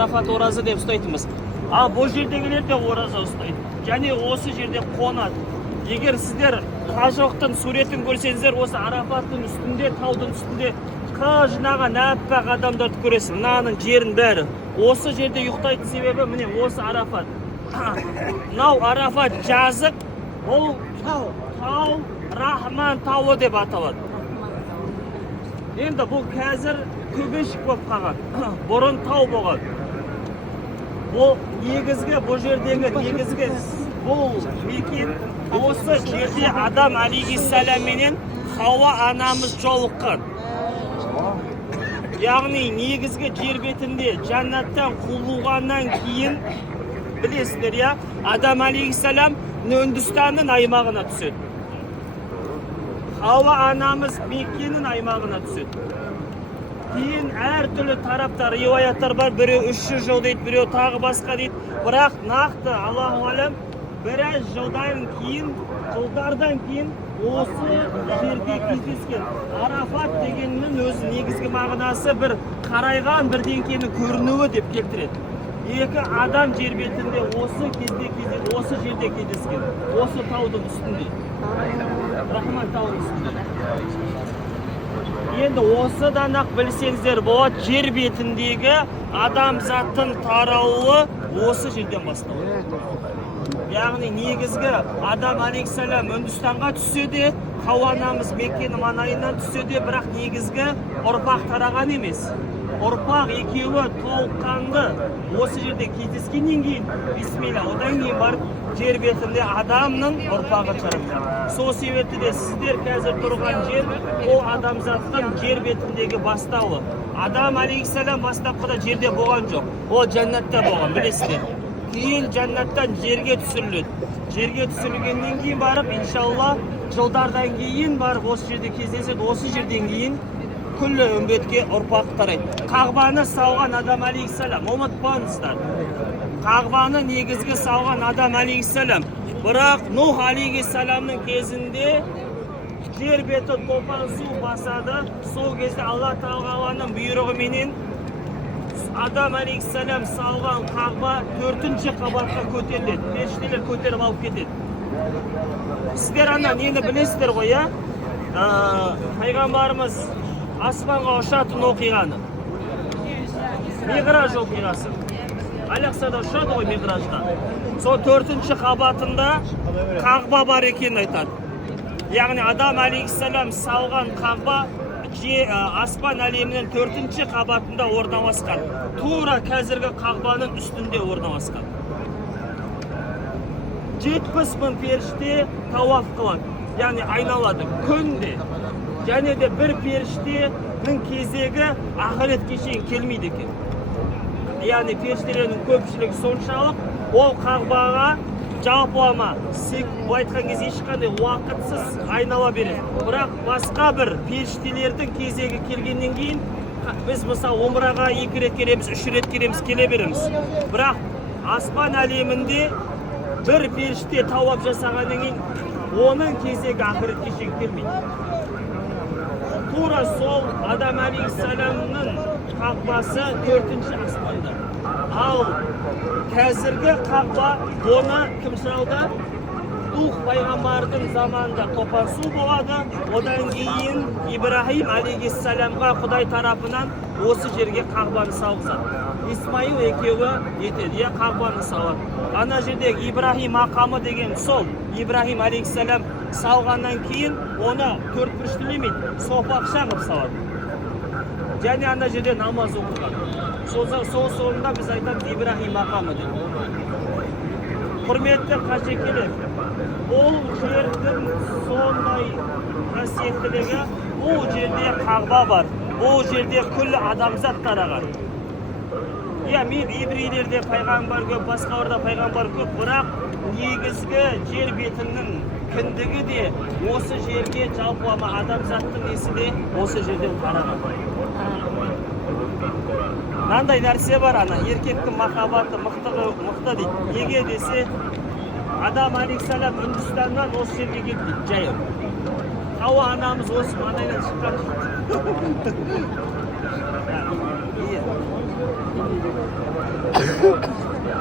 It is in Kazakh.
Arafat оразы деп ұстайтынбыз. Бұл жердегілер де ораза ұстайды. Және осы жерде қонады. Егер сіздер қажылықтың суретін көрсеңіздер, осы Арафаттың үстінде, таудың үстінде жинаған аппақ адамдарды көресің. Мынаның жерін бәрі. Осы жерде ұйықтайтын себебі міне осы Арафат. Мынау Арафат жазық, бұл тау Рахман тауы деп аталады. Енді бұл қазір көбешік болып қалған. Бұрын тау болған. Бұл негізгі, бұл жердегі негізгі бұл мекен, осы жерде Адам алейхиссалам менен Хауа анамыз жолыққан. Яғни негізгі жер бетінде жаннаттан қуылғаннан кейін білесіздер, я, Адам алейхиссалам Үндістанның аймағына түседі. Хауа анамыз Меккенің аймағына түседі. Кейін әртүрлі тараптар, риуаяттар бар, біреу 300 жыл дейді, біреу тағы басқа дейді. Бірақ нақты Аллаху алам біраз жылдардан кейін осы жерде кездескен. Арафат дегеннің өзі негізгі мағынасы бір қарайған бірдеңкенің көрінуі деп келтіреді. Екі адам жер бетінде осы жерде кездескен. Осы таудың үстінде. Рахман тауының үстінде. Енді осыдан-ақ білсеңіздер болады, жер бетіндегі адамзаттың тарауы осы жерден басталады. Яғни негізгі Адам алейхиссалам Үндістанға түссе де, Хауа анамыз Меккенің маңайынан түссе де, бірақ негізгі ұрпақ тараған емес. Ұрпақ екеуі толыққанды осы жерде кездескеннен кейін, бисмилля, одан кейін барып жер бетінде адамның ұрпағы тарайды. Сол себепті де сіздер қазір тұрған жер, ол адамзаттың жер бетіндегі бастауы. Адам алейхиссалам бастапқыда жерде болған жоқ, ол жәннатта болған, білесіздер. Кейін жәннаттан жерге түсіріледі. Жерге түсірілгеннен кейін барып, иншалла, жылдардан кейін барып осы жерде кездеседі. Осы жерден кейін күллі үмбетке ұрпақ тарайды. Қағбаны салған Адам алейхиссалам, ұмытпаңыздар. Қағбаны негізгі салған Адам алейхиссалам. Бірақ Нух алейхиссаламның кезінде жер беті топан су басады. Сол кезде Алла тағаланың бұйрығыменен Адам алейхиссалам салған Қағба 4-ші қабатқа көтеріледі. Періштелер көтеріп алып кетеді. Сіздер ана нені білесіздер ғой, я? Пайғамбарымыз аспанға ұшатын оқиғаны. Миғраж оқиғасы. Аляксада ұшады ғой Миғражда. Сол 4-ші қабатында Қағба бар екенін айтады. Яғни Адам алейхиссалам салған Қағба аспан әлемінің 4-ші қабатында орналасқан. Тура қазіргі Қағбаның үстінде орналасқан. 70 мың періште тауаф қылады, яғни айналады күнде. Және де бір періштенің кезегі ақыретке шейін келмейді екен. Яғни періштелердің көпшілігі соншалық, ол Қағбаға жалпылама, айтқан кезде ешқандай уақытсыз айнала береді. Бірақ басқа бір періштелердің кезегі келгеннен кейін, біз мысалы умраға 2 рет келеміз, 3 рет келеміз, келе береміз. Бірақ аспан әлемінде бір періште тауап жасағаннан кейін, оның кезегі ақыретке шейін келмейді. Тура сол Адам алейхиссаламның Қағбасы 4-ші аспанда. Ал қазіргі Қағба, оны кім салды? Нух пайғамбардың заманында топан су болады. Одан кейін Ибрахим алейхиссаламға Құдай тарапынан осы жерге Қағбаны салғызады. Исмаил екеуі етеді, Қағбаны салады. Ана жерде Ибрахим мақамы деген сол. Ибрахим алейхиссалам салғаннан кейін оны 4 бұрыштелемейді, сопақша қылып салады. Және ана жерде намаз оқыған. Сол соңында біз айтамыз Ибрахим мақамы деп. Құрметті қажекелер, ол жердің сондай қасиеттілігі, ол жерде Қағба бар, ол жерде күллі адамзат тараған. Мен еврейлерде пайғамбар көп, басқаларда пайғамбар көп, бірақ негізгі жер бетінің кіндігі де осы жерге жалпылама адамзаттың несі де осы жерден тараған. Мынандай нәрсе бар, ана еркектің махаббаты мықты дейді. Неге десе, Адам алейхиссалам Үндістаннан осы жерге келді, жайым. Хауа анамыз осы маңайдан шыққан. Aleyhisselam.